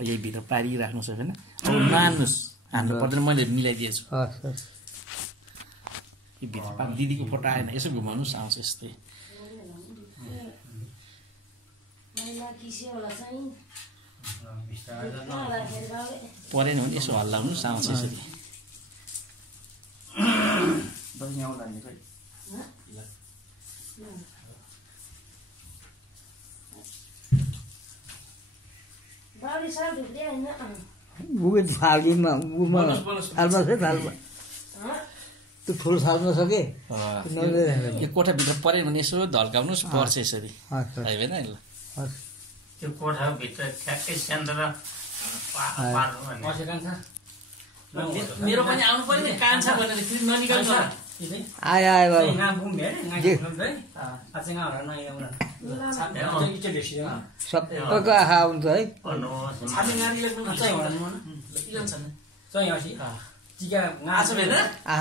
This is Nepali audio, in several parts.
यही भित्र पारिराख्नुहोस् होइन अब मान्नुहोस् हाम्रो पर्दैन मैले मिलाइदिएछु यो भित्र दिदीको फोटो आएन यसो घुमाउनुहोस् आउँछ यस्तै परेन भने यसो हल्लाउनुहोस् आउँछ यसरी त्यो फुल साल्न सके यो कोठाभित्र पऱ्यो भने यसो ढल्काउनुहोस् पर्छ यसरी होइन त्यो कोठाभित्र ठ्याक्कै स्यान्द र मेरो पनि आउनु पर्यो नि कान्छ भनेर फेरि ननिकाल्नु आयो आयो सबैको आँखा आउँछ है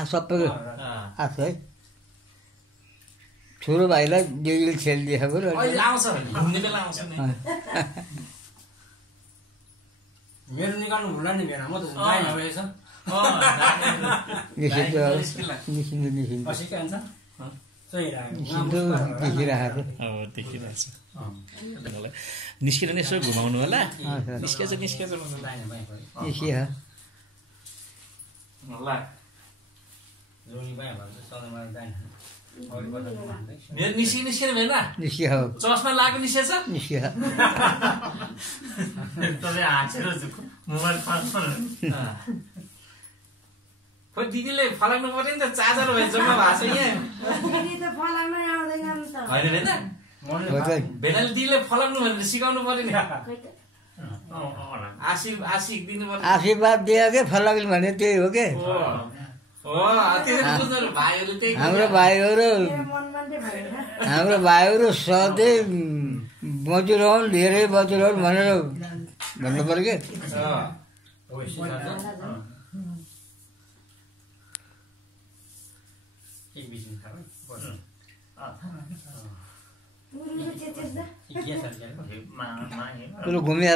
सबैको आएको है ठुलो भाइलाई डेली खेलिदिएको पऱ्यो मेरो निकाल्नु होला नि बेला म त निस्किएर नै यसो घुमाउनु होला निस्केछ मेरो निस्किने भएन चस्मा लगाएको निस्केछ खोइ दिदीले फलाउनु पर्यो नि त चार्जर भए जम्मा भएको छ होइन भेनाले दिदीले फलाउनु भनेर सिकाउनु पर्यो नि आशिक दिनु पर्यो आशीर्वाद दियो के फलाउनु भने त्यही हो के हाम्रो भाइहरू सधैँ मजुराउनु धेरै मजुराउनु भनेर भन्नु पर्यो के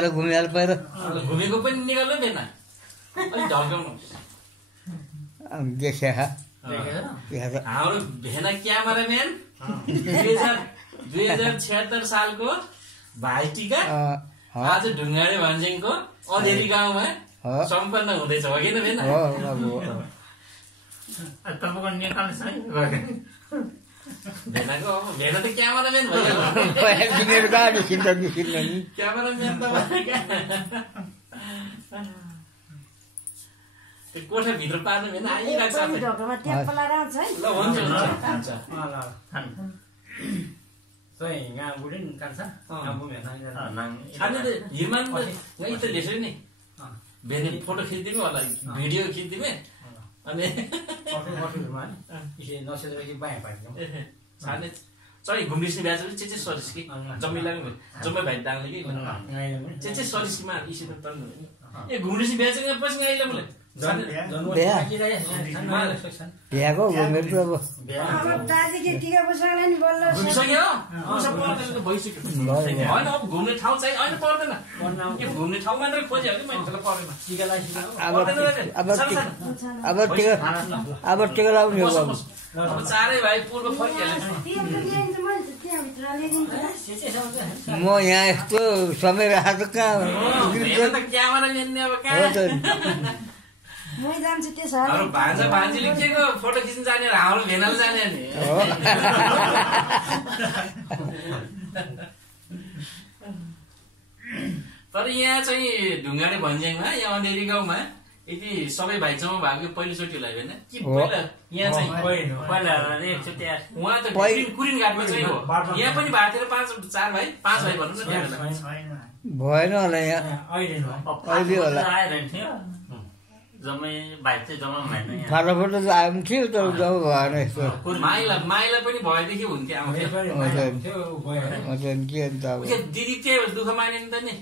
घुमिहाल्यो पहिला घुमेको पनि निकाल्नु थिएन अलिक ढल्काउनु हाम्रो भेना क्यामेराम्यान 2076 सालको भाइटिका आज ढुङ्गाडे भन्ज्याङको अधेरी गाउँमा सम्पन्न हुँदैछ हो कि भेना तपाईँको निकाल्नु छ भेनाको भेना त क्यामेराम्यान भयो क्यामेराम्यान त कोठाभित्र पार्नु भेन आइरहेको नि भेने फोटो खिचिदिनु होला भिडियो खिचिदिमे अनि चै घुम्रिस्ने ब्याज चाहिँ सरिस कि जम्मै भाइ दाङले कि चाहिँ सरिस कि इसी त ए घुम्रिस्ने ब्याज पछि आइला मलाई भ्याएको घुमेर त अब होइन अब घुम्ने ठाउँ चाहिँ अहिले पर्दैन घुम्ने ठाउँ मात्रै खोज्यो भने मैले पर्दैन अब टिका लाउने हो अब चारै भाइ पूर्व फर्किहाल्छ म यहाँ यस्तो समय राखेको कहाँ भान्जा भान्जीले के को फोटो खिच्न जाने हाम्रो भेनाले जाने नि तर यहाँ चाहिँ ढुङ्गाडे भन्ज्याङमा यहाँ अँधेरी गाउँमा यदि सबै भाइ जम्मा भएको पहिलोचोटि होला होइन कि पहिला यहाँ चाहिँ उहाँ त कुरिन घाटमा चाहिँ हो यहाँ पनि भारतीय 4 भाइ 5 भाइ भन्नु न भएन होला यहाँ अहिले होला जम्मै भाइ चाहिँ जम्मा भएन फाटाफट त आएको थियो तर जम्मा भएन यस्तो माइला पनि भएदेखि हुन्थ्यो दिदी त्यही दुःख माने नि त नि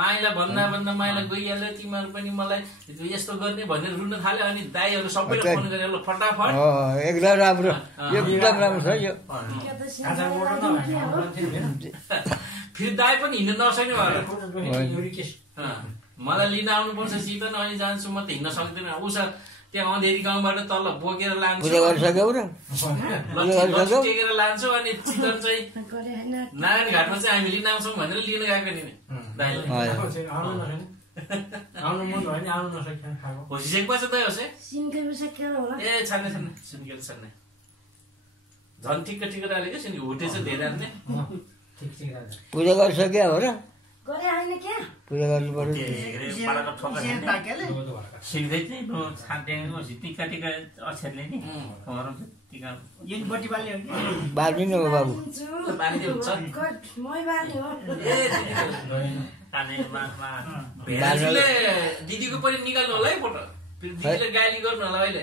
माइला भन्दा माइला गइहाल्यो तिमीहरू पनि मलाई यस्तो गर्ने भनेर रुन थाल्यो अनि दाइहरू सबैलाई फोन गरेर फटाफट एकदम राम्रो छ यो फेरि दाइ पनि हिँड्न नसक्ने भएर मलाई लिन आउनुपर्छ सिधै अनि जान्छु म त हिँड्न सक्दैन उसा त्यहाँ अँधेरी गाउँबाट तल बोकेर लान्छु टेकेर लान्छु अनि चितवन चाहिँ नारायण घाटमा चाहिँ हामी लिन आउँछौँ भनेर लिन गएको नि दाइले होसिसकेको छ दाइ होसे ए छान्ने सिन्केल छान्ने झन् ठिक्क ठिक्क राले क्या सिन्के हुटे चाहिँ धेरै हाल्ने पूजा गरिसक्यो हो र पूजा गर्नु पर्यो सिक्दै चाहिँ टिका टिका अक्षरले नि बाल्दिनु हो बाबु दिदीको पनि निकाल्नु होला है फोटो दिदीले गाली गर्नु होला अहिले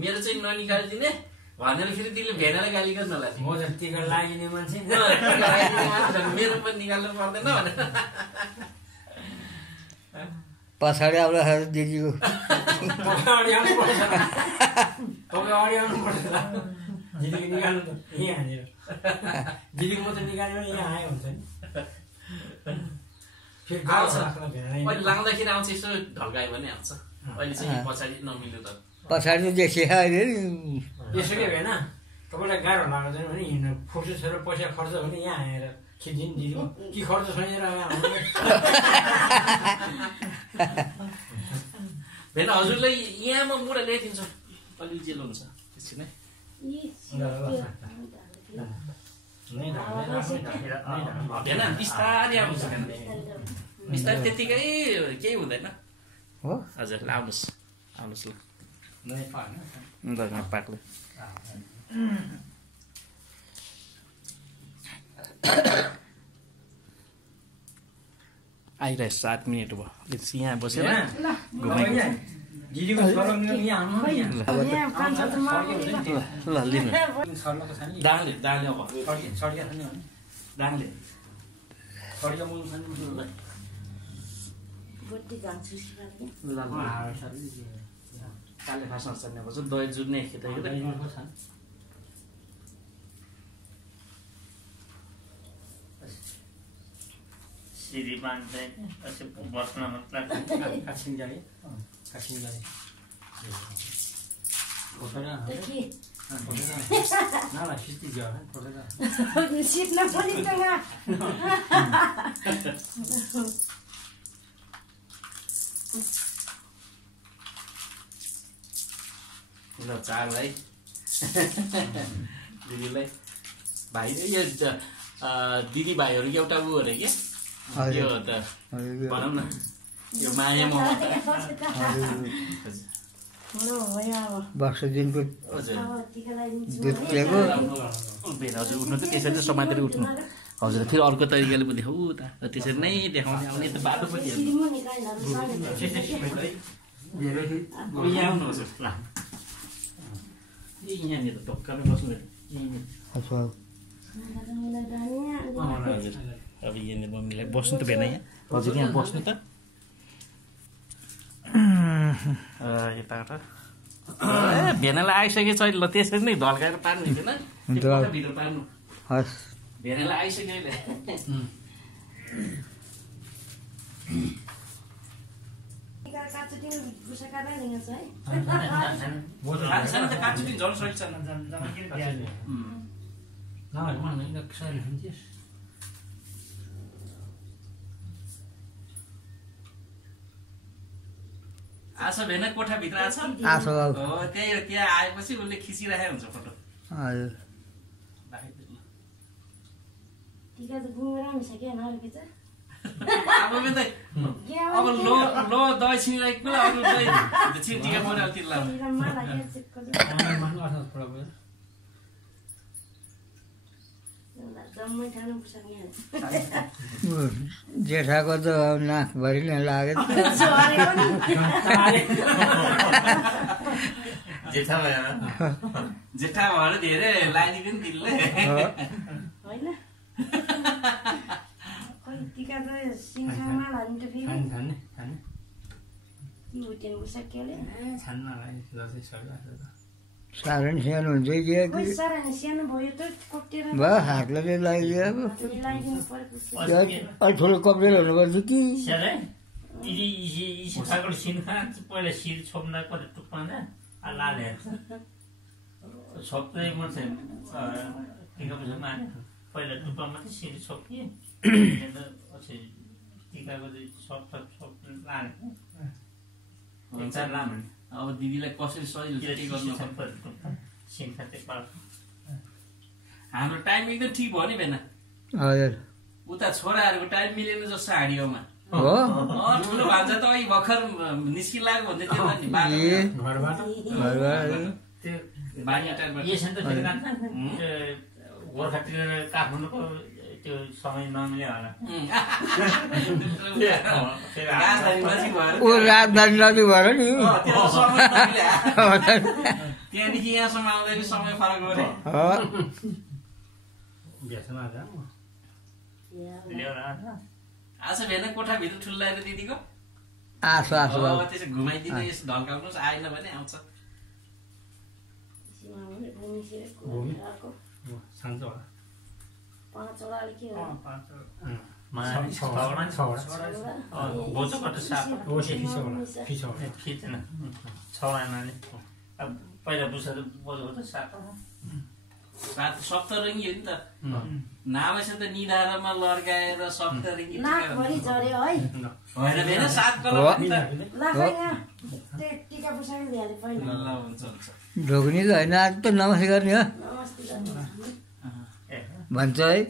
मेरो चाहिँ ननिकालिदिने भनेर फेरि दिदीले भेनालाई गाली गर्नु होला लाग्ने मान्छे मेरो पनि निकाल्नु पर्दैन भनेर पछाडि आउँदाखेरि दिदीको दिदीको मात्रै निकाल्यो भने यहाँ आयो हुन्छ नि अहिले लाउँदाखेरि आउँछ यसो ढल्कायो भने आउँछ अहिले चाहिँ पछाडि नमिल्यो त पछाडि देखियो अहिले यसो के भएन तपाईँलाई गाह्रो लाग्छ भने हिँड्नु फुर्सद छोडेर पैसा खर्च भने यहाँ आएर खिचिदिनु दिदी कि खर्च छैन भेन हजुरलाई यहाँ म मुढा ल्याइदिन्छु अलि जेल हुन्छ त्यसै नै भेन बिस्तारै आउनुहोस् बिस्तारै त्यतिकै केही हुँदैन हो हजुर आउनुहोस् आउनुहोस् ल पाक्लो आइरहेछ 7 मिनट भयो यहाँ बसेर ल लिनु दाङले अब दाङले काले फास्न सर्ने पर्छ दही जुर्ने खेत सिरी बाँध्दै बस्न मतलब काछिन जाने ल चाल है दिदीलाई भाइ यो दिदी भाइहरू एउटा ऊ अरे के यो त भनौँ न यो माया वर्ष दिनको दुध पिएको हजुर उठ्नु त त्यसरी समातेर उठ्नु हजुर फेरि अर्को तरिकाले पनि देखाउ त त्यसरी नै देखाउने आउने त बाटो पनि यहाँनिर ढक्कामै बस्नु अब यहाँनिर मम्मीलाई बस्नु त भेन यहाँ हजुर यहाँ बस्नु त यताबाट भेनालाई आइसकेछ अहिले ल त्यसरी नै ढल्काएर पार्नु हुँदैन भित्र पार्नु भेनालाई आइसक्यो अहिले आछ भेन कोठाभित्र आछ त्यही हो त्यहाँ आएपछि उसले खिचिरहेको हुन्छ फोटो अब लो दही छिनिरहेको अरू टिका मोराल तिर्ला जेठाको त नाकभरि नै लाग्यो जेठा भएर धेरै लागिदियो नि तिमीले साह्रै सानो हुन्छ कि भयो हातले लगाइदियो अलिक ठुलो कपडेल हुनुपर्छ कि पहिला शिर छोप्न पर्यो टुप्पामा लाले छोप्दै मात्रै टिका पैसा माने पहिला टुप्पा मात्रै शिर छोपिए टिकाको चाहिँ लाने लाने अब दिदीलाई कसरी सजिलो के गर्नु हाम्रो टाइम एकदम ठिक भयो नि भेना हजुर उता छोराहरूको टाइम मिलेन जस्तो हाँडियोमा हो ठुलो भान्जा त अघि भर्खर निस्किलागो भन्दै थियो नि गोर्खातिर काठमाडौँको त्यो समय नमिल्यो होला ऊ राजधानी नदी भएर नि त्यहाँदेखि यहाँसम्म आउँदाखेरि समय फरक गरे आज भेन कोठाभित्र ठुल्लाएर दिदीको आसो आसो त्यसो घुमाइदिनु यसो ढल्काउनुहोस् आएन भने आउँछ पहिला बुझ्छ बोजो सात सप्तरङ्गी हो नि त नामैसँग त निधारमा लड्काएर सप्तरङ्गी होइन भेन 7 कलर ढोग्ने त होइन आज त नमस्ते गर्ने हो भन्छ है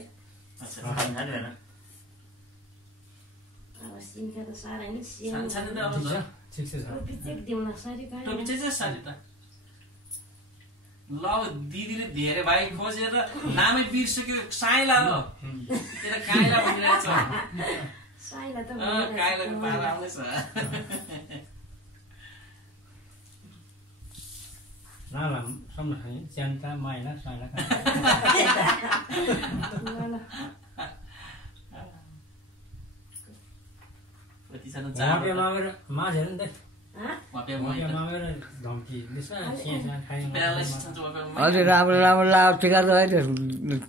ल दिदीले धेरै भाइ खोजेर नामै बिर्सक्यो साइला हो तेरो काइला भनिरहेछ काइलाको पारा आउँदैछ हजुर राम्रो राम्रो लाभ टिका त है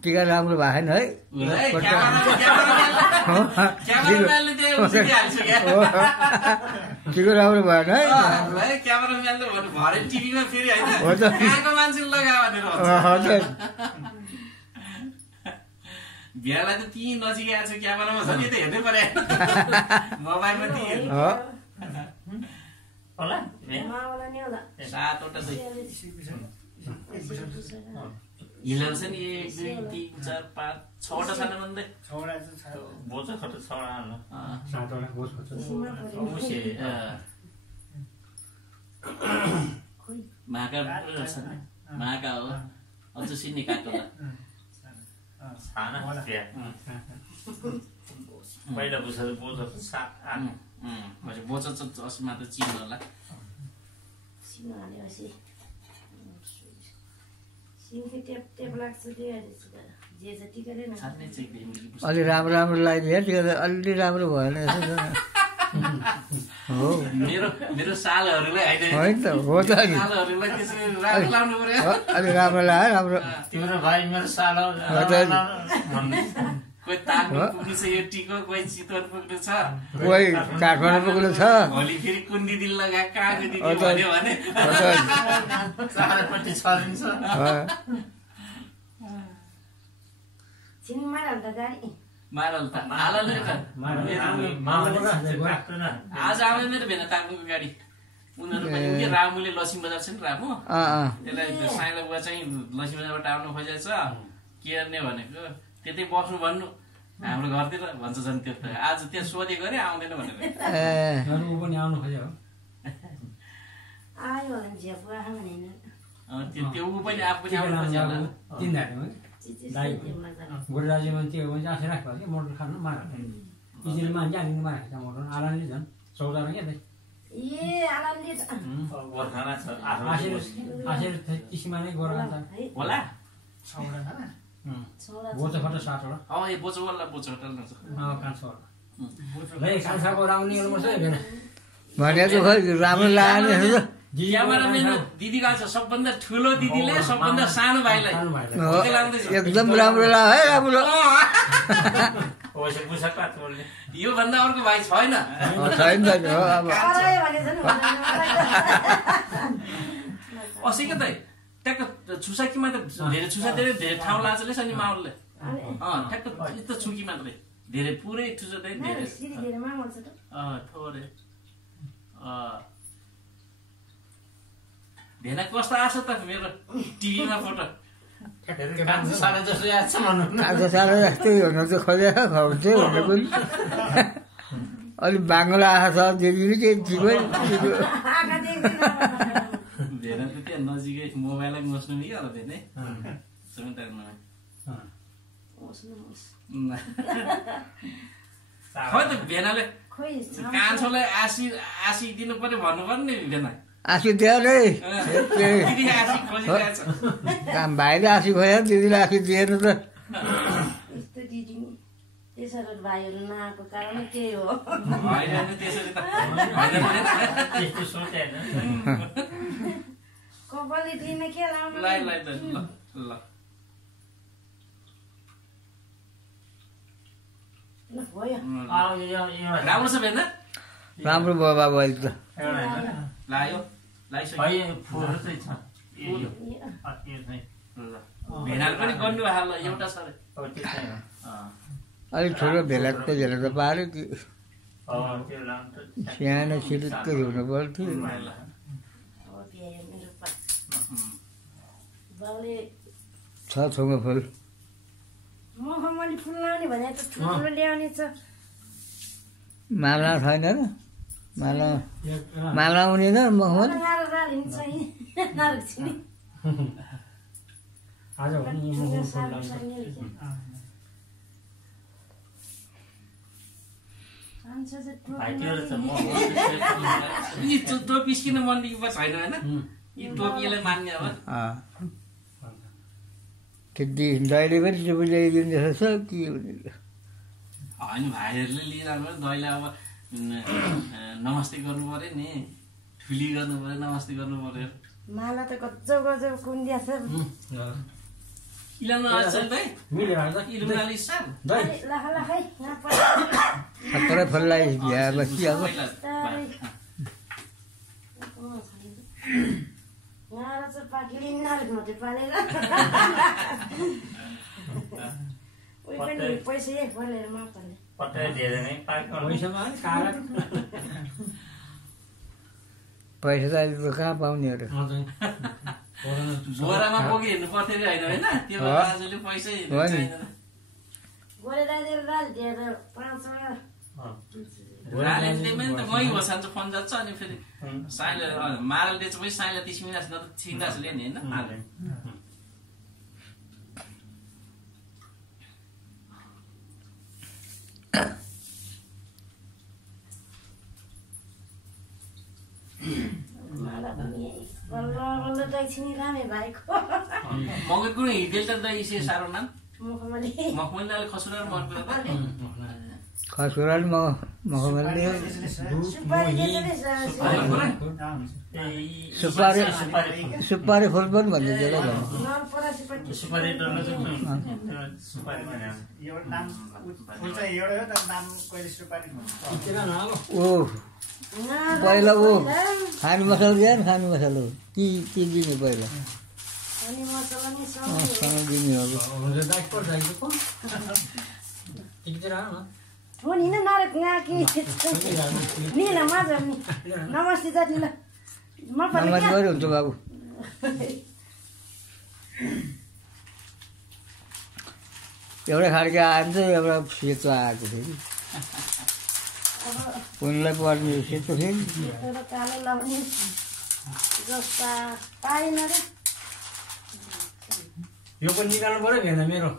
टिका राम्रो भएन है टिका राम्रो भएन है हजुर बिहालाई त ती नजिक आएको छ क्यामेरामा छ नि त हेर्नै पर्यो मोबाइलमा ती होला 7वटा हिलर छ नि 1 2 3 4 5 6वटा छ नि भन्दै 6वटा छ बोझ खट 6वटा हाल्नु 7वटा बोझ खट माका हो अझ सिन्ने काटोला छाना पहिला बुझ्छ बोझ 7 8 बोझ चाहिँ मात्र चिन्नु होला अलि राम्रो राम्रो लगाइदियो टिका त अलि राम्रो भएन हो मेरो सालहरूलाई होइन त हो त नि अलि राम्रो लाग्यो राम्रो तिम्रो भाइ मेरो साल कोही ताकमा पुग्नु छ यो टिको कोही चितवन पुग्नु छ कोही काठमाडौँ पुग्नु छ भोलि फेरि कुन दिदी लगाए कहाँको दिदी भन्यो भने चारैपट्टि छरिन्छ मारल त हालले त आज आउने मेरो भेना ताकको गाडी उनीहरू पनि के रामुले लक्ष्मी बजार छ नि रामु त्यसलाई साइला बुवा चाहिँ लक्ष्मी बजारबाट आउनु खोजेको छ के गर्ने भनेको त्यतै बस्नु भन्नु हाम्रो घरतिर भन्छ झन् त्यो त आज त्यहाँ सोधे गरे आउँदैन भनेर पनि आउनु खोज्यो त्यो ऊ पनि आफू पनि आउनु गोरु राज्यमा त्यो भन्छ आफै राख्छ कि मोटर खानु मार इजिली मान्छे आलिनु मारेको छ मोटर आलानले झन् 14 क्या त्यसमा नै गोरा होला बोचो खट 7वटा यो बोचो वाला बोचो होटल न कान्छाको राउने भनेको खै राम्रो लाग्यो क्यामेराम्यान दिदीको आउँछ सबभन्दा ठुलो दिदीले सबभन्दा सानो भाइलाई एकदम राम्रो ला है राम्रो योभन्दा अर्को भाइ छैन असीको त ट्याक्क छुसाकी मात्र धेरै छुसा धेरै ठाउँ लाजले छ नि माउले ठ्याक्क यस्तो छुकी मात्रै धेरै पुरै ठुसो धेरै थोरै भेना कस्तो आएको छ त मेरो टिभीमा फोटो सारा जस्तो याद छ भन्नु सारा जस्तै हुन चाहिँ खोजेर खुवाउँथ्यो भने पनि अलिक बाङ्गला आएको छ दिदीले के ठिकै भेना त त्यहाँ नजिकै मोबाइललाई बस्नु मिल्यो होला भेनै खै त भेनाले कान्छोलाई आशी दिनु पर्यो भन्नु पर्यो नि भेना आशी दियो नै भाइले आशी खोज्यो दिदीले आशी दिएन त भाइहरू नआएको कारण के हो कपालले दिन के लाउनु राम्रो छ भेना राम्रो भयो बाबु अहिले त लाग्यो भेनाले पनि गर्नु हाल एउटा छ अलिक ठुलो भेला त पाऱ्यो कि सानो सिलिक्कै हुनु पर्थ्यो छ छौमा फुल मखमली फुल लाउने भने त ठुलो ल्याउने छ माला छैन र माला हुँदैन मखमल टोपी किन मन्दिर छैन होइन यी टोपीलाई मान्ने अब त्यति दैले पनि चुप ल्याइदिँदो रहेछ के हुने होइन भाइहरूले लिइरहनु दैले अब नमस्ते गर्नु पर्यो नि ठुली गर्नु पर्यो नमस्ते गर्नु पर्यो माला त गजब गजब कुन्दिया छ इलाउनु आउँछ नि इलुनाले साल सत्र फललाई भ्या बसी अब माला चाहिँ पाकिले नालेको मात्रै पालेर उही पनि पैसा यही फलेर मापाले पैसा त अहिले त कहाँ पाउनेहरू बोरामा बोकी हेर्नु पर्थ्यो अरे होइन त्यो दाजुले पैसै रालेन्डेमा त मै होसान्छ फोन जान्छ अनि फेरि साइले मारलले चाहिँ साइला 30 मिनट न त छिन्दास लिने होइन मगर कुनै हिँडेल त दही से साह्रो नाम मखमलीले खसुरा मन पर्यो खसुरा मखमली सुपारी फुल पनि भनिन्छ पहिला ऊ खानु मसला दिएन खानु मसला के दिने पहिला दिने नमस्ते जातिलाई गऱ्यो हुन्छ बाबु एउटा खालको आयो भने चाहिँ एउटा सेतो आएको थियो उनलाई पर्ने सेतो थियो कालो लाउने पाएन रे यो पनि निकाल्नु पर्यो भेना मेरो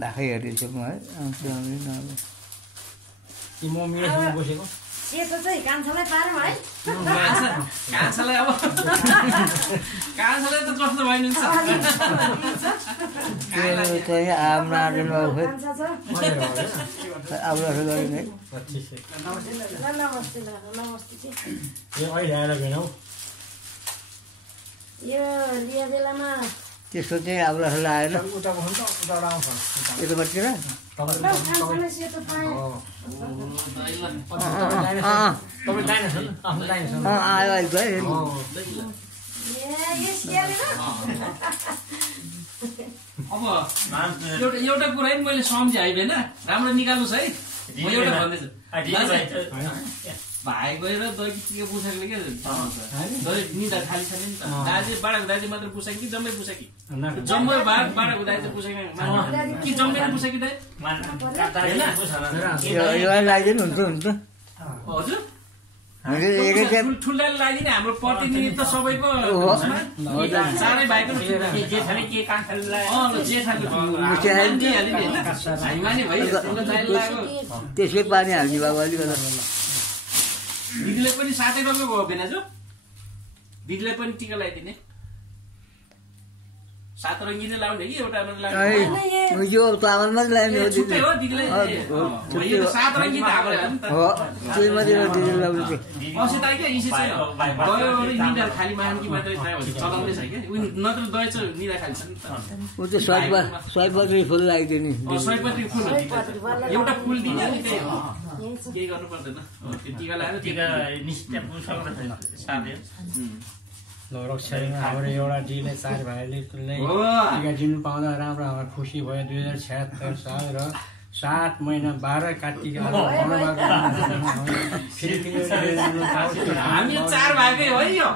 दाखै हेरिन्छ म है म मिरासँग बसेको सेतो चाहिँ कान्छालाई पारौँ है कान्छालाई अब कान्छालाई त कस्तो भइदिन्छ चाहिँ आमा खोइ कान्छा छ आउला गरिने नमस्ते नमस्ते चाहिँ यो अहिले आएर भेनौ यो लिया बेलामा त्यसको चाहिँ आउला आएन उता बस्नु त उताबाट आउँछ यतापट्टितिर कान्छालाई सेतो पाएँ तपाईँ डाइनोसर आफ्नो डाइनोसर आयो अहिले ए यस याले अब एउटा कुरा है मैले सम्झेँ है बेन राम्रो निकाल्नुहोस् है म एउटा भन्दैछु भाइ गएर दही के पुसाकले के दही निदा खाली छ नि त दाजु बाडाको दाजु मात्र पुसाक कि जम्मै पुसाक कि जम्मै बाडाको दाजु पुसाक कि जम्मै पुसाक कि दाइ यो लगाइदिनु हुन्छ हजुर एकै ठुल्ठाले लगाइदिने हाम्रो प्रतिनिधित्व सबैको चारै भाइको त्यसकै पानी हाल्ने बाबु अलिकति दिदीले पनि साथै रोपेको हो बेनाजु दिदीले पनि टिका लगाइदिने सात रङ्गी नै लाउने कि एउटा यो चामल मात्रै लगाउने हो छुट्टै हो दिदीलाई सात रङ्गी त हाम्रो हो त्यही मात्रै दिदीले लगाउने चाहिँ औषध आयो क्या इसे चाहिँ गयो भने निदा खाली माग्ने मात्रै चलाउँदै छ क्या उनी नत्र दही चाहिँ निदा खाली छ नि त ऊ चाहिँ सयपत्री फुल लगाइदिने सयपत्री फुल एउटा फुल दिने अनि त्यही हो केही गर्नु पर्दैन त्यो टिका लगाएर टिका हाम्रो एउटा दिने चार भाइले टिका दिनु पाउँदा राम्रो हाम्रो खुसी भयो 2076 साल र 7 महिना 12 कार्तिक हामी चार भाइकै हो यो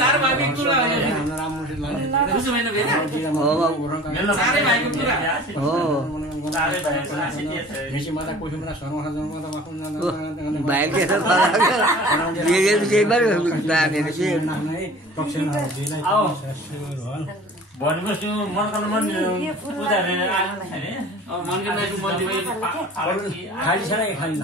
चार भाइकै कुरा चारै भाइको कुरा भनेपछि मनकान मन्दिर खाली छ खाली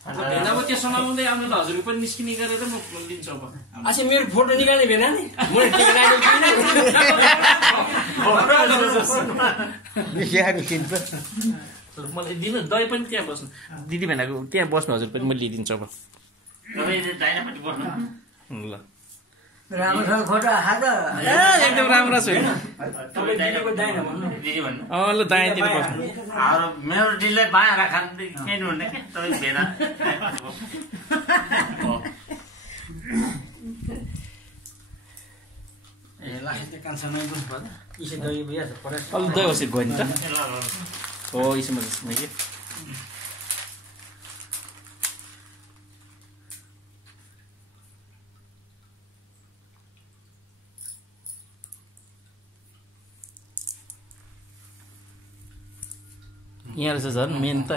अब त्यो समाउँदै आउनु ल हजुरको पनि निस्किने गरेर म लिन्छु अब अच्छा मेरो फोटो निकाल्ने भेना नि मलाई दिनु दही पनि त्यहाँ बस्नु दिदी भेनाको त्यहाँ बस्नु हजुर पनि म लिइदिन्छु अब ल राम्रोसँग फोटो एकदम राम्रो छ दिदी भन्नु ल दायाँतिर बस्नु मेरो दिदीलाई बायाँ राख्नु केही भन्ने के तपाईँ भेना दही होस् गयो नि त हो यसमा कि यहाँ रहेछ झन् मेन त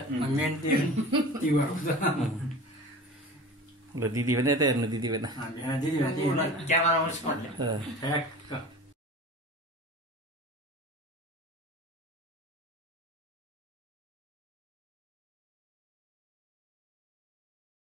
ल दिदी भने यता हेर्नु दिदी भने क्यामेरा